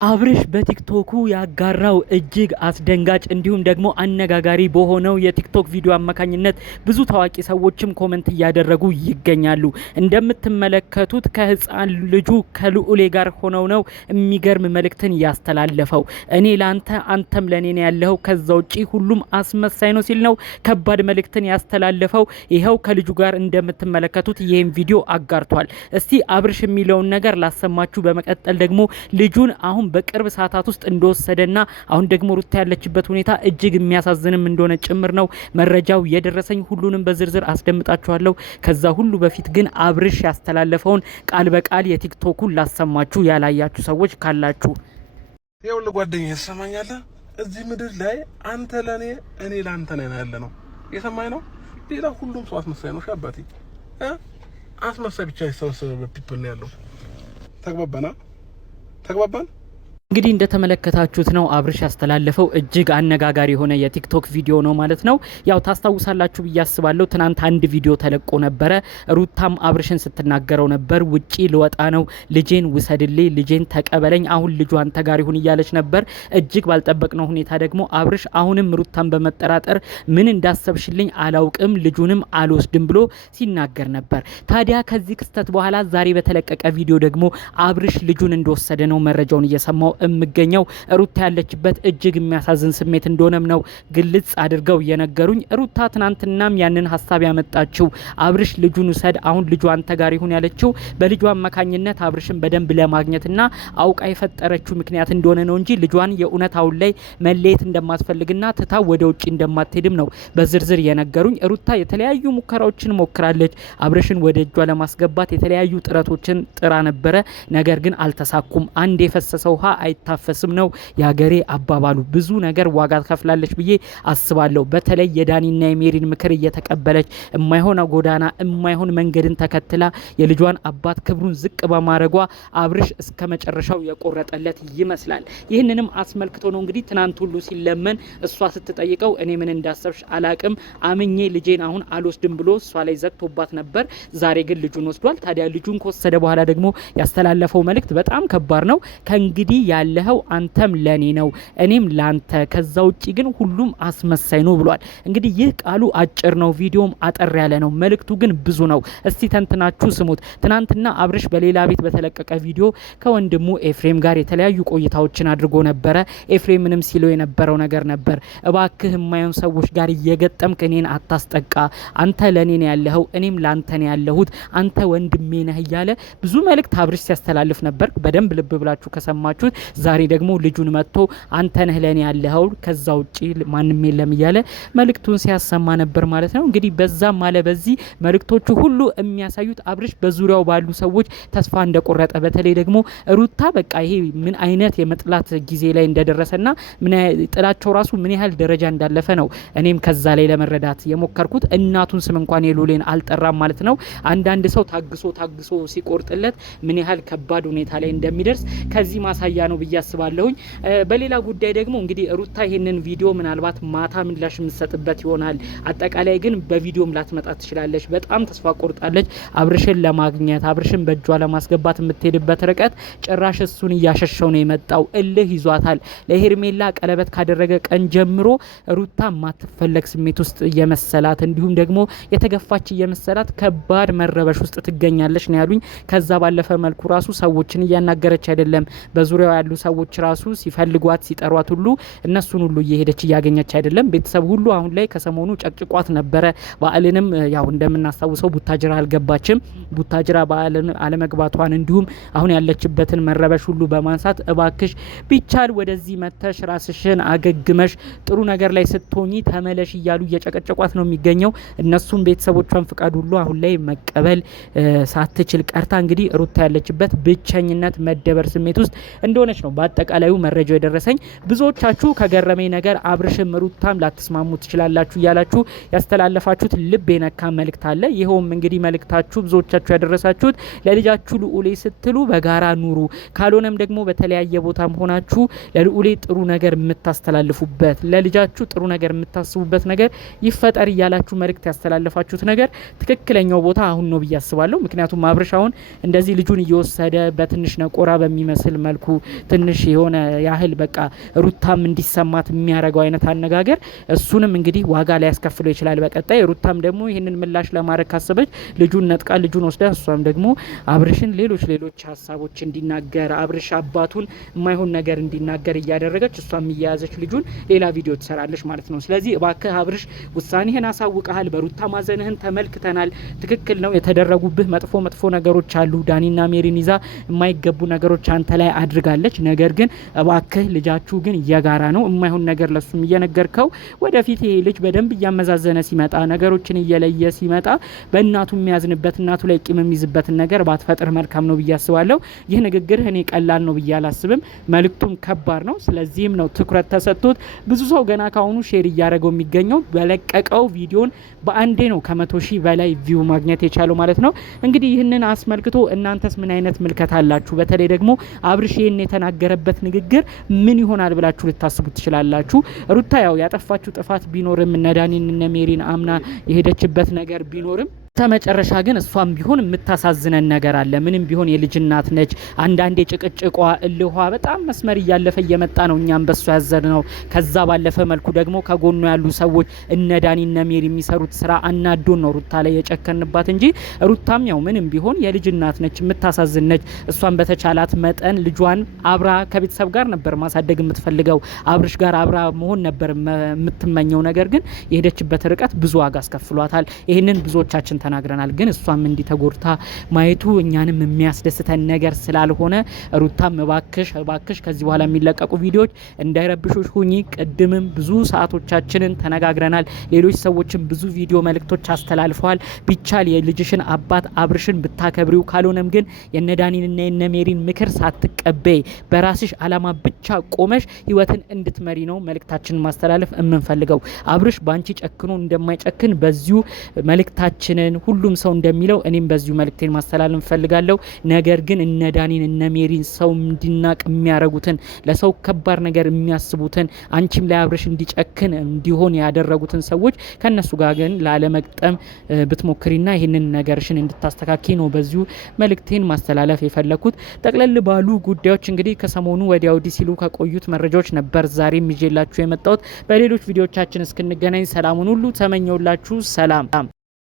አብርሽ በቲክቶኩ ያጋራው እጅግ አስደንጋጭ እንዲሁም ደግሞ አነጋጋሪ በሆነው የቲክቶክ ቪዲዮ አማካኝነት ብዙ ታዋቂ ሰዎችም ኮመንት እያደረጉ ይገኛሉ። እንደምትመለከቱት ከህፃን ልጁ ከልዑሌ ጋር ሆነው ነው የሚገርም መልእክትን ያስተላለፈው። እኔ ላንተ አንተም ለኔ ነው ያለው፣ ከዛ ውጪ ሁሉም አስመሳይ ነው ሲል ነው ከባድ መልእክትን ያስተላለፈው። ይኸው ከልጁ ጋር እንደምትመለከቱት ይህን ቪዲዮ አጋርቷል። እስቲ አብርሽ የሚለውን ነገር ላሰማችሁ። በመቀጠል ደግሞ ልጁን አሁን በቅርብ ሰዓታት ውስጥ እንደወሰደና አሁን ደግሞ ሩታ ያለችበት ሁኔታ እጅግ የሚያሳዝንም እንደሆነ ጭምር ነው መረጃው የደረሰኝ። ሁሉንም በዝርዝር አስደምጣችኋለሁ። ከዛ ሁሉ በፊት ግን አብርሽ ያስተላለፈውን ቃል በቃል የቲክቶኩን ላሰማችሁ ያላያችሁ ሰዎች ካላችሁ። ይኸውልህ ጓደኛዬ ትሰማኛለህ? እዚህ ምድር ላይ አንተ ለኔ እኔ ላንተ ነን ያለ ነው። የሰማኝ ነው። ሌላ ሁሉም ሰው አስመሳይ ነው። ሻባቴ አስመሳይ ብቻ የተሰበሰበ ፒፕል ነው ያለው። ተግባባን? እንግዲህ እንደተመለከታችሁት ነው አብርሽ ያስተላለፈው እጅግ አነጋጋሪ የሆነ የቲክቶክ ቪዲዮ ነው ማለት ነው። ያው ታስታውሳላችሁ ብዬ አስባለሁ። ትናንት አንድ ቪዲዮ ተለቆ ነበረ። ሩታም አብርሽን ስትናገረው ነበር። ውጪ ልወጣ ነው፣ ልጄን ውሰድልኝ፣ ልጄን ተቀበለኝ፣ አሁን ልጇ አንተ ጋር ይሁን እያለች ነበር። እጅግ ባልጠበቅነው ሁኔታ ደግሞ አብርሽ አሁንም ሩታን በመጠራጠር ምን እንዳሰብሽልኝ አላውቅም፣ ልጁንም አልወስድም ብሎ ሲናገር ነበር። ታዲያ ከዚህ ክስተት በኋላ ዛሬ በተለቀቀ ቪዲዮ ደግሞ አብርሽ ልጁን እንደወሰደ ነው መረጃውን እየሰማው የሚገኘው። ሩታ ያለችበት እጅግ የሚያሳዝን ስሜት እንደሆነም ነው ግልጽ አድርገው የነገሩኝ። ሩታ ትናንትናም ያንን ሀሳብ ያመጣችው አብርሽ ልጁን ውሰድ፣ አሁን ልጇ አንተ ጋር ይሁን ያለችው በልጇ አማካኝነት አብርሽን በደንብ ለማግኘትና አውቃ የፈጠረችው ምክንያት እንደሆነ ነው እንጂ ልጇን የእውነት አሁን ላይ መለየት እንደማትፈልግና ትታ ወደ ውጭ እንደማትሄድም ነው በዝርዝር የነገሩኝ። ሩታ የተለያዩ ሙከራዎችን ሞክራለች። አብርሽን ወደ እጇ ለማስገባት የተለያዩ ጥረቶችን ጥራ ነበረ። ነገር ግን አልተሳኩም። አንድ የፈሰሰ ውሃ አይታፈስም ነው ያገሬ አባባሉ። ብዙ ነገር ዋጋ ከፍላለች ብዬ አስባለሁ። በተለይ የዳኒና የሜሪን ምክር እየተቀበለች የማይሆን ጎዳና የማይሆን መንገድን ተከትላ የልጇን አባት ክብሩን ዝቅ በማድረጓ አብርሽ እስከ መጨረሻው የቆረጠለት ይመስላል። ይህንንም አስመልክቶ ነው እንግዲህ ትናንት ሁሉ ሲለመን እሷ ስትጠይቀው እኔ ምን እንዳሰብሽ አላቅም፣ አምኜ ልጄን አሁን አልወስድም ብሎ እሷ ላይ ዘግቶባት ነበር። ዛሬ ግን ልጁን ወስዷል። ታዲያ ልጁን ከወሰደ በኋላ ደግሞ ያስተላለፈው መልእክት በጣም ከባድ ነው። ከእንግዲህ ያለኸው አንተም ለኔ ነው እኔም ላንተ፣ ከዛ ውጪ ግን ሁሉም አስመሳይ ነው ብሏል። እንግዲህ ይህ ቃሉ አጭር ነው፣ ቪዲዮም አጠር ያለ ነው፣ መልእክቱ ግን ብዙ ነው። እስቲ ተንትናችሁ ስሙት። ትናንትና አብርሽ በሌላ ቤት በተለቀቀ ቪዲዮ ከወንድሙ ኤፍሬም ጋር የተለያዩ ቆይታዎችን አድርጎ ነበረ። ኤፍሬምንም ሲለው የነበረው ነገር ነበር፣ እባክህ የማይሆን ሰዎች ጋር እየገጠምክ እኔን አታስጠቃ፣ አንተ ለኔ ነው ያለኸው እኔም ላንተ ነው ያለሁት፣ አንተ ወንድሜ ነህ እያለ ብዙ መልእክት አብርሽ ሲያስተላልፍ ነበር። በደንብ ልብ ብላችሁ ከሰማችሁት ዛሬ ደግሞ ልጁን መጥቶ አንተ ነህ ለኔ ያለኸው ከዛ ውጪ ማንንም የለም እያለ መልእክቱን ሲያሰማ ነበር ማለት ነው። እንግዲህ በዛም አለ በዚህ መልእክቶቹ ሁሉ የሚያሳዩት አብርሽ በዙሪያው ባሉ ሰዎች ተስፋ እንደቆረጠ፣ በተለይ ደግሞ ሩታ በቃ ይሄ ምን አይነት የመጥላት ጊዜ ላይ እንደደረሰና ምን ጥላቸው ራሱ ምን ያህል ደረጃ እንዳለፈ ነው እኔም ከዛ ላይ ለመረዳት የሞከርኩት። እናቱን ስም እንኳን የሉሌን አልጠራም ማለት ነው። አንዳንድ ሰው ታግሶ ሲቆርጥለት ምን ያህል ከባድ ሁኔታ ላይ እንደሚደርስ ከዚህ ማሳያ ነው ብዬ አስባለሁኝ። በሌላ ጉዳይ ደግሞ እንግዲህ ሩታ ይሄንን ቪዲዮ ምናልባት ማታ ምላሽ የምትሰጥበት ይሆናል። አጠቃላይ ግን በቪዲዮም ላትመጣ ትችላለች። በጣም ተስፋ ቆርጣለች። አብርሽን ለማግኘት አብርሽን በእጇ ለማስገባት የምትሄድበት ርቀት ጭራሽ እሱን እያሸሸው ነው የመጣው። እልህ ይዟታል። ለሄርሜላ ቀለበት ካደረገ ቀን ጀምሮ ሩታ ማትፈለግ ስሜት ውስጥ እየመሰላት እንዲሁም ደግሞ የተገፋች እየመሰላት ከባድ መረበሽ ውስጥ ትገኛለች ነው ያሉኝ። ከዛ ባለፈ መልኩ ራሱ ሰዎችን እያናገረች አይደለም። በዙሪያው ያሉ ሰዎች ራሱ ሲፈልጓት ሲጠሯት ሁሉ እነሱን ሁሉ እየሄደች እያገኘች አይደለም። ቤተሰብ ሁሉ አሁን ላይ ከሰሞኑ ጨቅጭቋት ነበረ። በዓልንም ያው እንደምናስታውሰው ቡታጅራ አልገባችም። ቡታጅራ በዓልን አለመግባቷን እንዲሁም አሁን ያለችበትን መረበሽ ሁሉ በማንሳት እባክሽ ቢቻል ወደዚህ መተሽ ራስሽን አገግመሽ ጥሩ ነገር ላይ ስትሆኚ ተመለሽ እያሉ እየጨቀጨቋት ነው የሚገኘው። እነሱም ቤተሰቦቿን ፍቃድ ሁሉ አሁን ላይ መቀበል ሳትችል ቀርታ እንግዲህ ሩታ ያለችበት ብቸኝነት መደበር ስሜት ውስጥ እንደሆነች ነው በአጠቃላዩ መረጃው የደረሰኝ። ብዙዎቻችሁ ከገረመኝ ነገር አብርሽም ሩታም ላትስማሙ ትችላላችሁ እያላችሁ ያስተላለፋችሁት ልብ የነካ መልእክት አለ። ይኸውም እንግዲህ መልእክታችሁ ብዙዎቻችሁ ያደረሳችሁት ለልጃችሁ ልዑሌ ስትሉ በጋራ ኑሩ፣ ካልሆነም ደግሞ በተለያየ ቦታም ሆናችሁ ለልዑሌ ጥሩ ነገር የምታስተላልፉበት ለልጃችሁ ጥሩ ነገር የምታስቡበት ነገር ይፈጠር እያላችሁ መልእክት ያስተላለፋችሁት ነገር ትክክለኛው ቦታ አሁን ነው ብዬ አስባለሁ። ምክንያቱም አብርሽ አሁን እንደዚህ ልጁን እየወሰደ በትንሽ ነቆራ በሚመስል መልኩ ትንሽ የሆነ ያህል በቃ ሩታም እንዲሰማት የሚያደርገው አይነት አነጋገር እሱንም እንግዲህ ዋጋ ላይ ያስከፍለው ይችላል በቀጣይ። ሩታም ደግሞ ይህንን ምላሽ ለማድረግ ካሰበች ልጁን ነጥቃ ልጁን ወስዳ እሷም ደግሞ አብርሽን ሌሎች ሀሳቦች እንዲናገር አብርሽ አባቱን የማይሆን ነገር እንዲናገር እያደረገች እሷም እያያዘች ልጁን ሌላ ቪዲዮ ትሰራለች ማለት ነው። ስለዚህ እባክህ አብርሽ ውሳኔህን አሳውቀሃል። በሩታ ማዘንህን ተመልክተናል። ትክክል ነው። የተደረጉብህ መጥፎ ነገሮች አሉ። ዳኒና ሜሪን ይዛ የማይገቡ ነገሮች አንተ ላይ አድርጋለች። ነገር ግን እባክህ ልጃችሁ ግን የጋራ ነው። የማይሆን ነገር ለሱም እየነገርከው ወደፊት ይሄ ልጅ በደንብ እያመዛዘነ ሲመጣ ነገሮችን እየለየ ሲመጣ በእናቱ የሚያዝንበት እናቱ ላይ ቂም የሚይዝበትን ነገር ባትፈጥር መልካም ነው ብዬ አስባለሁ። ይህ ንግግር እኔ ቀላል ነው ብዬ አላስብም። መልእክቱም ከባድ ነው። ስለዚህም ነው ትኩረት ተሰጥቶት ብዙ ሰው ገና ካሁኑ ሼር እያደረገው የሚገኘው። በለቀቀው ቪዲዮን በአንዴ ነው ከ100,000 በላይ ቪው ማግኘት የቻለው ማለት ነው። እንግዲህ ይህንን አስመልክቶ እናንተስ ምን አይነት ምልከታ አላችሁ? በተለይ ደግሞ አብርሽ ይህን የተናገረበት ንግግር ምን ይሆናል ብላችሁ ልታስቡ ትችላላችሁ? ሩታ ያው ያጠፋችሁ ጥፋት ቢኖርም እነ ዳኒን እነ ሜሪን አምና የሄደችበት ነገር ቢኖርም ተመጨረሻ ግን እሷም ቢሆን የምታሳዝነን ነገር አለ። ምንም ቢሆን የልጅ እናት ነች። አንዳንዴ ጭቅጭቋ እልኋ በጣም መስመር እያለፈ እየመጣ ነው። እኛም በሷ ያዘነው። ከዛ ባለፈ መልኩ ደግሞ ከጎኑ ያሉ ሰዎች እነ ዳኒ እነ ሜሪ የሚሰሩት ስራ አናዶን ነው ሩታ ላይ የጨከንባት እንጂ ሩታም ያው ምንም ቢሆን የልጅ እናት ነች፣ የምታሳዝን ነች። እሷን በተቻላት መጠን ልጇን አብራ ከቤተሰብ ጋር ነበር ማሳደግ የምትፈልገው፣ አብርሽ ጋር አብራ መሆን ነበር የምትመኘው። ነገር ግን የሄደችበት ርቀት ብዙ ዋጋ አስከፍሏታል። ይህንን ብዙዎቻችን ተናግረናል። ግን እሷም እንዲተጎርታ ማየቱ እኛንም የሚያስደስተን ነገር ስላልሆነ ሩታም እባክሽ ከዚህ በኋላ የሚለቀቁ ቪዲዮዎች እንዳይረብሹሽ ሁኚ። ቅድምም ብዙ ሰዓቶቻችንን ተነጋግረናል። ሌሎች ሰዎችም ብዙ ቪዲዮ መልእክቶች አስተላልፈዋል። ቢቻል የልጅሽን አባት አብርሽን ብታከብሪው፣ ካልሆነም ግን የነዳኒንና የነሜሪን ምክር ሳትቀበይ በራስሽ አላማ ብቻ ቆመሽ ህይወትን እንድትመሪ ነው መልእክታችንን ማስተላለፍ የምንፈልገው። አብርሽ ባንቺ ጨክኖ እንደማይጨክን በዚሁ መልእክታችንን ሁሉም ሰው እንደሚለው እኔም በዚሁ መልእክቴን ማስተላለፍ ፈልጋለሁ። ነገር ግን እነ ዳኒን እነ ሜሪን ሰው እንዲናቅ የሚያረጉትን ለሰው ከባድ ነገር የሚያስቡትን አንቺም ላይ አብርሽ እንዲጨክን እንዲሆን ያደረጉትን ሰዎች ከነሱ ጋር ግን ላለመግጠም ብትሞክሪና ይህንን ነገርሽን እንድታስተካክይ ነው በዚሁ መልእክቴን ማስተላለፍ የፈለኩት። ጠቅለል ባሉ ጉዳዮች እንግዲህ ከሰሞኑ ወዲያ ወዲህ ሲሉ ከቆዩት መረጃዎች ነበር ዛሬም ይዤላችሁ የመጣሁት። በሌሎች ቪዲዮዎቻችን እስክንገናኝ ሰላሙን ሁሉ ተመኘውላችሁ። ሰላም።